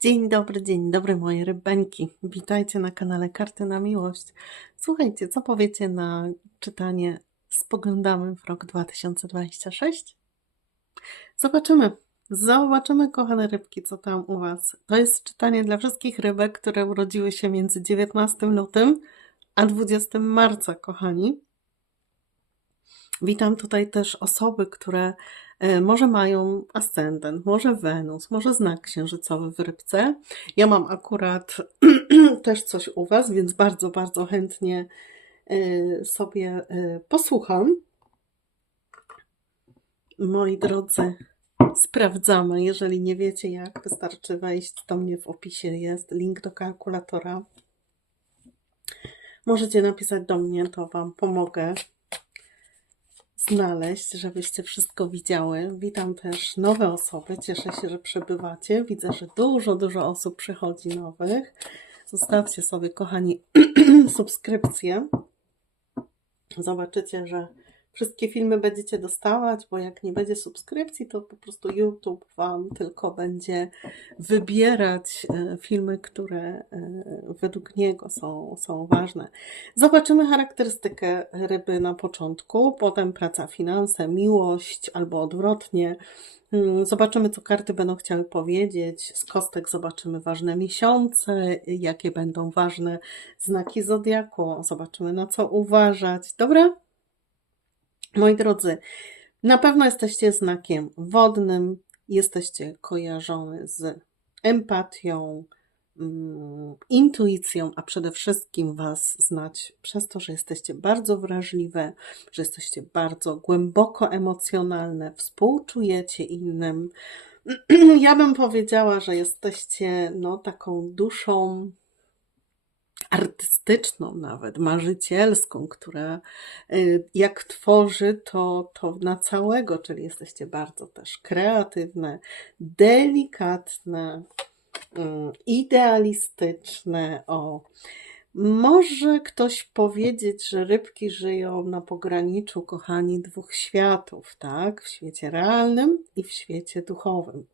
Dzień dobry, dzień dobry moje rybeńki. Witajcie na kanale Karty na Miłość. Słuchajcie, co powiecie na czytanie Spoglądamy w rok 2026? Zobaczymy. Zobaczymy, kochane rybki, co tam u Was. To jest czytanie dla wszystkich rybek, które urodziły się między 19 lutym a 20 marca, kochani. Witam tutaj też osoby, które może mają ascendent, może Wenus, może znak księżycowy w rybce. Ja mam akurat też coś u Was, więc bardzo, bardzo chętnie e, sobie e, posłucham. Moi drodzy, sprawdzamy. Jeżeli nie wiecie jak, wystarczy wejść do mnie w opisie. Jest link do kalkulatora. Możecie napisać do mnie, to Wam pomogę znaleźć, żebyście wszystko widziały. Witam też nowe osoby. Cieszę się, że przybywacie. Widzę, że dużo, dużo osób przychodzi nowych. Zostawcie sobie, kochani, subskrypcję. Zobaczycie, że wszystkie filmy będziecie dostawać, bo jak nie będzie subskrypcji, to po prostu YouTube Wam tylko będzie wybierać e, filmy, które e, według niego są, są ważne. Zobaczymy charakterystykę ryby na początku, potem praca, finanse, miłość albo odwrotnie. Mm, zobaczymy, co karty będą chciały powiedzieć. Z kostek zobaczymy ważne miesiące, jakie będą ważne znaki zodiaku. Zobaczymy, na co uważać. Dobra? Moi drodzy, na pewno jesteście znakiem wodnym, jesteście kojarzony z empatią, mm, intuicją, a przede wszystkim Was znać przez to, że jesteście bardzo wrażliwe, że jesteście bardzo głęboko emocjonalne, współczujecie innym. Ja bym powiedziała, że jesteście no, taką duszą artystyczną nawet, marzycielską, która y, jak tworzy, to, to na całego, czyli jesteście bardzo też kreatywne, delikatne, mm, idealistyczne. O, może ktoś powiedzieć, że rybki żyją na pograniczu, kochani, dwóch światów, tak? W świecie realnym i w świecie duchowym.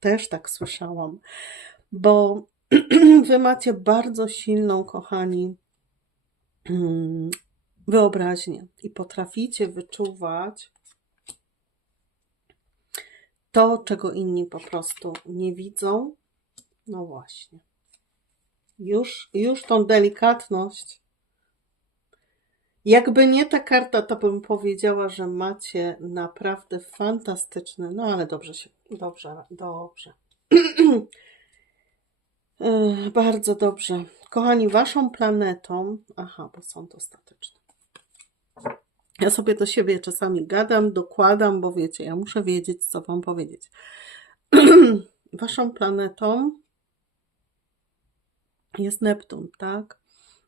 Też tak słyszałam, bo Wy macie bardzo silną, kochani, wyobraźnię i potraficie wyczuwać to, czego inni po prostu nie widzą. No właśnie. Już, już tą delikatność. Jakby nie ta karta, to bym powiedziała, że macie naprawdę fantastyczny, no ale dobrze się, dobrze, dobrze. Bardzo dobrze. Kochani, waszą planetą. Aha, bo są to statyczne. Ja sobie do siebie czasami gadam, dokładam, bo wiecie, ja muszę wiedzieć, co wam powiedzieć. waszą planetą jest Neptun, tak?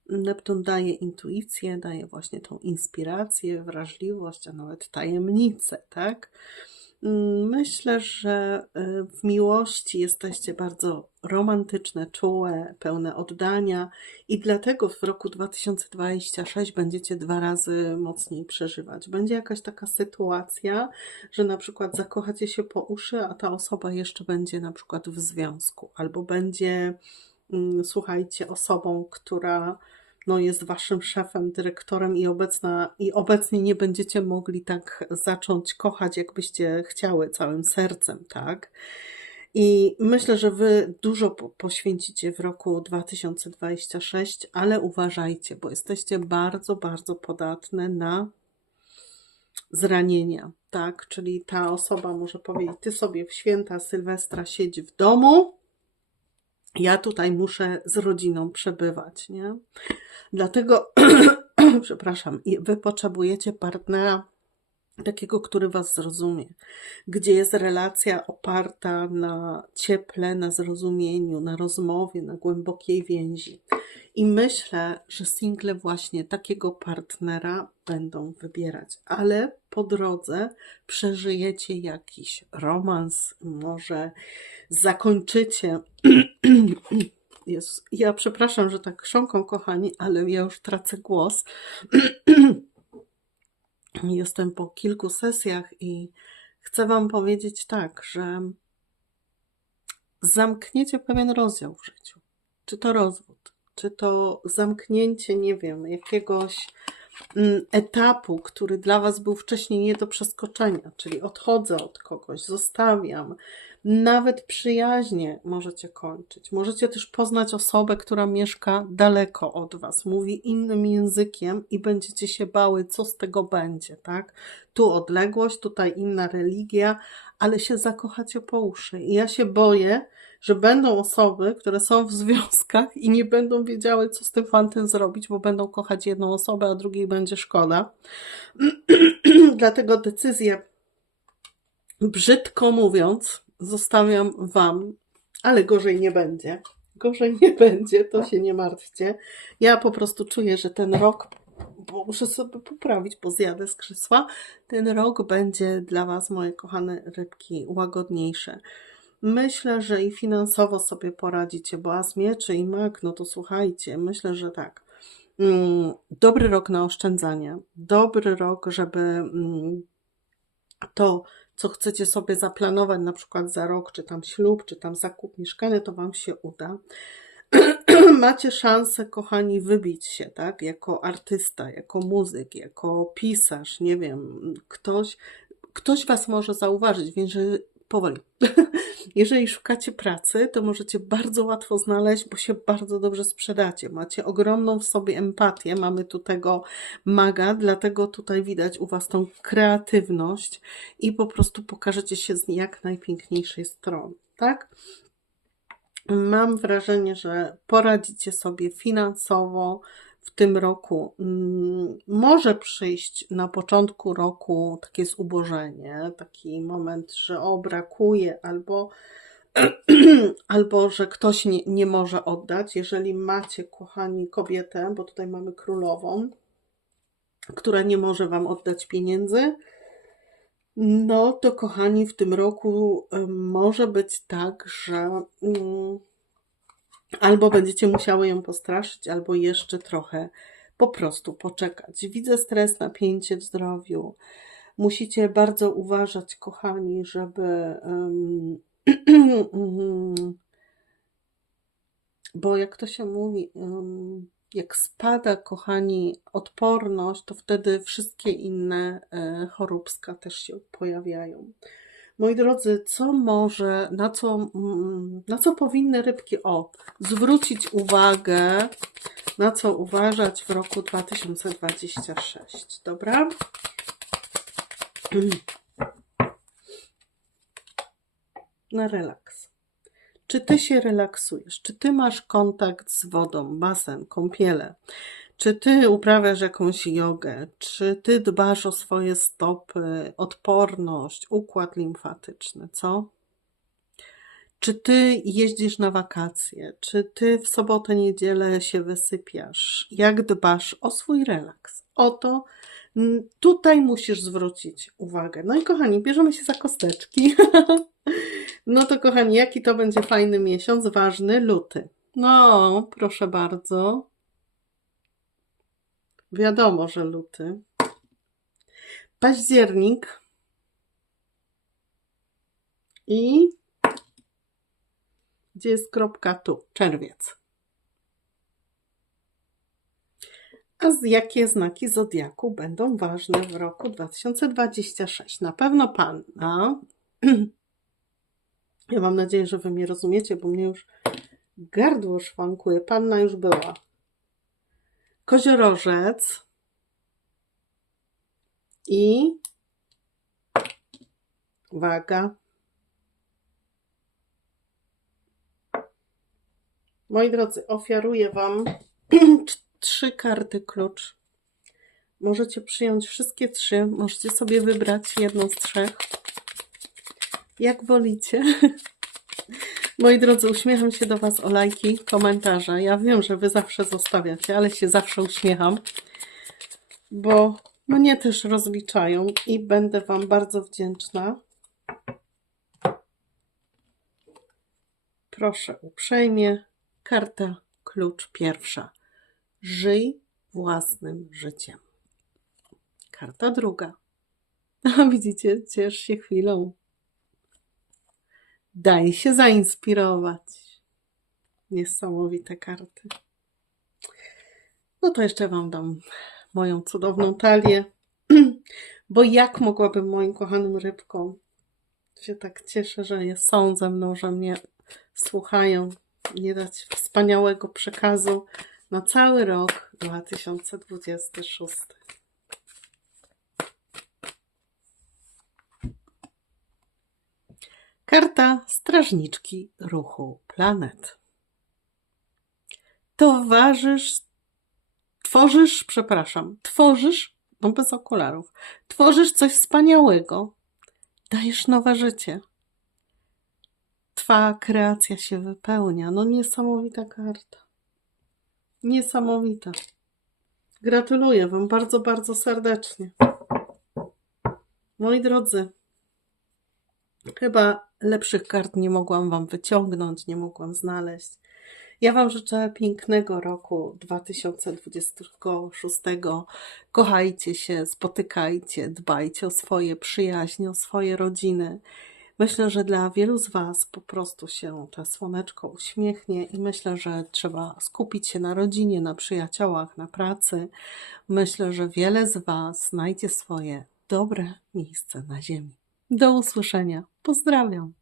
Neptun daje intuicję, daje właśnie tą inspirację, wrażliwość, a nawet tajemnicę, tak? Myślę, że y, w miłości jesteście bardzo romantyczne, czułe, pełne oddania i dlatego w roku 2026 będziecie dwa razy mocniej przeżywać. Będzie jakaś taka sytuacja, że na przykład zakochacie się po uszy, a ta osoba jeszcze będzie na przykład w związku, albo będzie, mm, słuchajcie, osobą, która no, jest waszym szefem, dyrektorem i, obecna, i obecnie nie będziecie mogli tak zacząć kochać, jakbyście chciały całym sercem, tak? I myślę, że wy dużo poświęcicie w roku 2026, ale uważajcie, bo jesteście bardzo, bardzo podatne na zranienia, tak? Czyli ta osoba może powiedzieć, ty sobie w święta Sylwestra siedź w domu, ja tutaj muszę z rodziną przebywać, nie? Dlatego, przepraszam, wy potrzebujecie partnera takiego, który was zrozumie, gdzie jest relacja oparta na cieple, na zrozumieniu, na rozmowie, na głębokiej więzi. I myślę, że single właśnie takiego partnera będą wybierać, ale po drodze przeżyjecie jakiś romans, może zakończycie. Jest, ja przepraszam, że tak chrząką, kochani, ale ja już tracę głos. Jestem po kilku sesjach i chcę Wam powiedzieć tak, że zamkniecie pewien rozdział w życiu. Czy to rozwód, czy to zamknięcie, nie wiem, jakiegoś mm, etapu, który dla Was był wcześniej nie do przeskoczenia, czyli odchodzę od kogoś, zostawiam. Nawet przyjaźnie możecie kończyć. Możecie też poznać osobę, która mieszka daleko od Was, mówi innym językiem i będziecie się bały, co z tego będzie, tak? Tu odległość, tutaj inna religia, ale się zakochacie po uszy. I ja się boję, że będą osoby, które są w związkach i nie będą wiedziały, co z tym fantem zrobić, bo będą kochać jedną osobę, a drugiej będzie szkoda. Dlatego decyzję, brzydko mówiąc, zostawiam Wam, ale gorzej nie będzie. Gorzej nie będzie, to się nie martwcie. Ja po prostu czuję, że ten rok, bo muszę sobie poprawić, bo zjadę z krzesła, ten rok będzie dla Was, moje kochane rybki, łagodniejszy. Myślę, że i finansowo sobie poradzicie, bo as mieczy i mak, no to słuchajcie, myślę, że tak. Mm, Dobry rok na oszczędzanie, dobry rok, żeby mm, to, co chcecie sobie zaplanować, na przykład za rok, czy tam ślub, czy tam zakup mieszkania, to Wam się uda. Macie szansę, kochani, wybić się, tak? Jako artysta, jako muzyk, jako pisarz, nie wiem, ktoś, ktoś Was może zauważyć, więc powoli. Jeżeli szukacie pracy, to możecie bardzo łatwo znaleźć, bo się bardzo dobrze sprzedacie. Macie ogromną w sobie empatię, mamy tu tego maga, dlatego tutaj widać u Was tą kreatywność i po prostu pokażecie się z jak najpiękniejszej strony, tak? Mam wrażenie, że poradzicie sobie finansowo w tym roku. Mm, Może przyjść na początku roku takie zubożenie, taki moment, że o, brakuje, albo, albo że ktoś nie, nie może oddać. Jeżeli macie, kochani, kobietę, bo tutaj mamy królową, która nie może Wam oddać pieniędzy, no to kochani, w tym roku y, może być tak, że mm, albo będziecie musiały ją postraszyć, albo jeszcze trochę po prostu poczekać. Widzę stres, napięcie w zdrowiu. Musicie bardzo uważać, kochani, żeby. bo jak to się mówi, jak spada, kochani, odporność, to wtedy wszystkie inne e, choróbska też się pojawiają. Moi drodzy, co może, na co, mm, na co powinny rybki, o, zwrócić uwagę, na co uważać w roku 2026, dobra? Na relaks. Czy ty się relaksujesz? Czy ty masz kontakt z wodą, basen, kąpiele? Czy ty uprawiasz jakąś jogę? Czy ty dbasz o swoje stopy, odporność, układ limfatyczny, co? Czy ty jeździsz na wakacje? Czy ty w sobotę, niedzielę się wysypiasz? Jak dbasz o swój relaks? O to tutaj musisz zwrócić uwagę. No i kochani, bierzemy się za kosteczki. No to kochani, jaki to będzie fajny miesiąc, ważny, luty. No, proszę bardzo. Wiadomo, że luty. Październik. I gdzie jest kropka? Tu. Czerwiec. A z jakie znaki zodiaku będą ważne w roku 2026? Na pewno panna. Ja mam nadzieję, że wy mnie rozumiecie, bo mnie już gardło szwankuje. Panna już była. Koziorożec i waga. Moi drodzy, ofiaruję Wam trzy karty klucz. Możecie przyjąć wszystkie trzy, możecie sobie wybrać jedną z trzech. Jak wolicie. Moi drodzy, uśmiecham się do Was o lajki, komentarze. Ja wiem, że Wy zawsze zostawiacie, ale się zawsze uśmiecham, bo mnie też rozliczają i będę Wam bardzo wdzięczna. Proszę uprzejmie. Karta klucz pierwsza. Żyj własnym życiem. Karta druga. Widzicie, ciesz się chwilą. Daj się zainspirować. Niesamowite karty. No to jeszcze Wam dam moją cudowną talię. Bo jak mogłabym moim kochanym rybkom się tak cieszę, że je są ze mną, że mnie słuchają, nie dać wspaniałego przekazu na cały rok 2026. Karta Strażniczki Ruchu Planet. Towarzysz, tworzysz, przepraszam, tworzysz, no bez okularów, tworzysz coś wspaniałego, dajesz nowe życie. Twa kreacja się wypełnia. No niesamowita karta. Niesamowita. Gratuluję Wam bardzo, bardzo serdecznie. Moi drodzy, chyba lepszych kart nie mogłam Wam wyciągnąć, nie mogłam znaleźć. Ja Wam życzę pięknego roku 2026. Kochajcie się, spotykajcie, dbajcie o swoje przyjaźnie, o swoje rodziny. Myślę, że dla wielu z Was po prostu się to słoneczko uśmiechnie i myślę, że trzeba skupić się na rodzinie, na przyjaciołach, na pracy. Myślę, że wiele z Was znajdzie swoje dobre miejsce na ziemi. Do usłyszenia. Pozdrawiam.